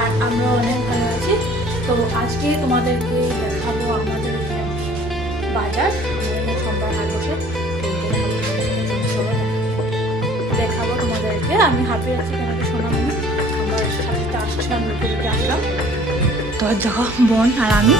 আর আমরা অনেক ভালো আছি। তো আজকে তোমাদেরকে দেখাবো আমাদের বাজার, আমাদের সোমবার হাট বসে, দেখাবো তোমাদেরকে। আমি হাঁপে আছি কেন শোনাম, আমার সাথে আসছে, আমি লোকে আসলাম। তো দেখো বোন আর আমি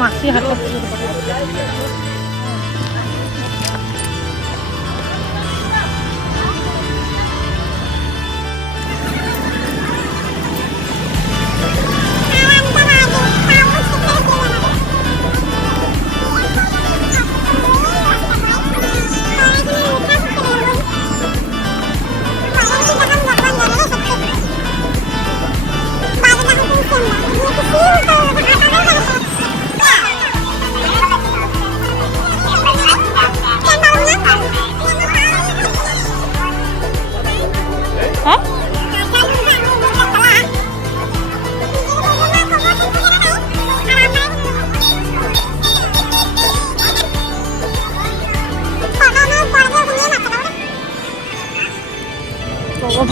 মাছি হাত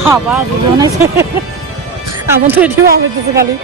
বাবা দুজন আছে, আমার তো এটিও আমি দিতে খালি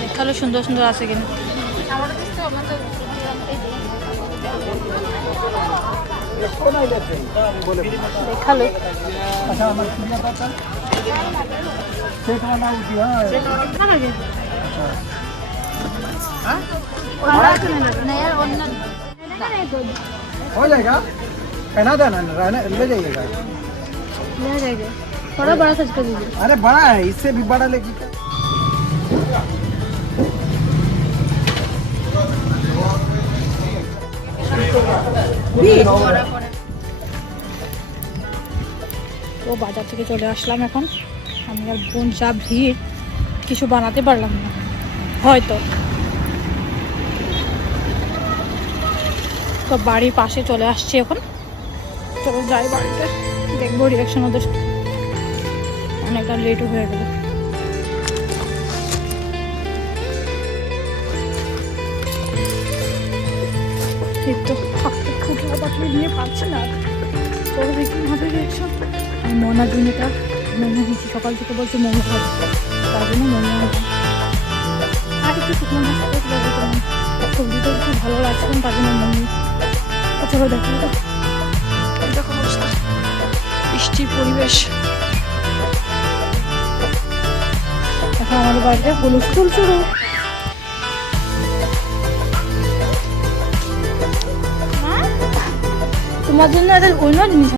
দেখালো সুন্দর সুন্দর আছে কিনা দেখালো हो जाएगा, कहना था ना ले जाइएगा। थोड़ा बड़ा साइज कर दीजिए। अरे बड़ा है, इससे भी बड़ा लेगी क्या? তো বাজার থেকে চলে আসলাম এখন। আমি আর বোন যা ভিড়, কিছু বানাতে পারলাম না হয়তো। তো বাড়ির পাশে চলে আসছি এখন। চলো যাই বাড়িতে, দেখবো রিয়াকশন ওদের। অনেকটা লেটও হয়ে গেল। এই তো হাতে ফুটলা পাঠিয়ে নিয়ে পারছি না চলো দেখি ভাবে রিয়াকশন। আমি মনার জন্য এটা মোমো দিচ্ছি, সকাল থেকে বলছে মোমো খাবো, তার জন্য মোমো হবে। আর একটু শুকনো মাছ সবজিটা একটু ভালো লাগছে না, তার জন্য মোমো। চলো দেখো দেখো অবস্থা, বৃষ্টির পরিবেশ। এখন আমাদের বাড়িতে হলুদ ফুল শুরু। তোমার জন্য একটা অন্য জিনিস